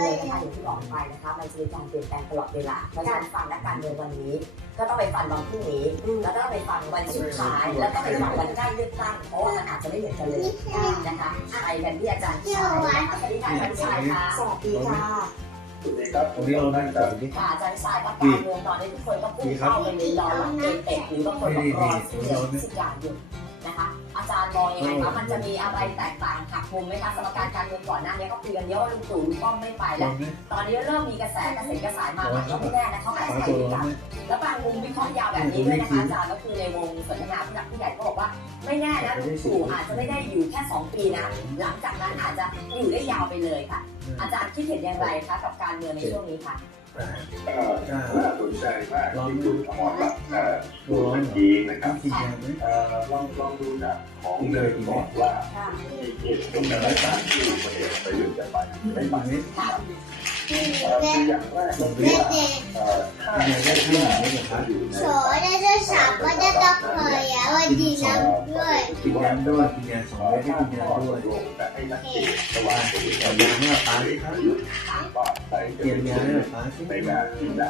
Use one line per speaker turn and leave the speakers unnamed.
มืองนะคะอย่างที่บอกไปนะคะมันจะมีการเปลี่ยนแปลงตลอดเวลาเพราะฉะนั้นฟังนักการเมืองวันนี้ ก็ต้องไปฟังวันพรุ่งนี้ แล้วก็ไปฟังวันสุดท้าย แล้วก็ไปฟังวันใกล้เลือกตั้งเพราะว่ามันอาจจะไม่เหมือนกันเลยนะคะไปกันที่อาจารย์ชายนะคะสวัสดีค่ะอาจารย์ชายค่ะ
สวัสดีค่ะ
สวัสดีครับ
วันนี้เรานั่งจับที่
ค่ะอาจารย์ชายครับการเมืองตอนนี้ทุกคนก็พุ่งเข้าไปในรอหลังเกมเป็ดหรือบางคนบอกรอซื้อเดือนพฤศจิกายนนะคะ อาจารย์มองยังไงคะมันจะมีอะไรแตกต่างหักมุมไหมคะสมการการเมืองก่อนหน้านี้ก็คุยกันเยอะว่าลุงตู่ลุงป้อมไม่ไป
ต
แล้
อ
วน
นี้
ตอนนี้เริ่มมีกระแสกระเซ็นกระสายมามันก็ไม่แน่นะเขาอาจ
ฟ้า
จะไป
ตัว
ด้วย
ร้อ
กันน
ไหม
แล้วบางมุมวิเคราะห์ยาวแบบนี้ด้วยนะคะอาจารย์ก็คือในวงสนทนาผู้หลักผู้ใหญ่ก็บอกว่า ไม่แน่นะลุงตู่อาจจะไม่ได้อยู่แค่ 2 ปีนะ หลังจากนั้นอาจจะอยู่ได้ยาวไปเลยค่ะ อาจารย์คิดเห็นอย่างไรคะกับการเมืองในช่วงนี้ค่ะ
เอ่อน่าสนใจมากที่คุณอมรรัตน์เอ่อพูดเมื่อกี้นะครับ
จริงๆไหม
เอ่อลองลองดูจากของเดิมก่อนว่า
ค่ะ
มีเหตุตรงไหนบ้างที่พลเอกประยุทธ์จะไปไม่ไป
ไหม
ค่ะ
เอ่อคืออย่างแรกก็คือว่าเอ่อถ้า
จริงๆได้ที่ไหนเนี่ยครับ
อยู่ใน
โฉได้จะสามก็จะต้องเคยอะวันดีน้ำด้วย
กินยาด้วยกินยาสองเม็ดได้กินยาด้วย
แต่ให้นักเตะระหว่างประยุทธ์
แต่ยาเมื่อป้า
ประยุทธ์ก็ใส่
เตรียมยาให้ป้าสิ
ในงานที่จะ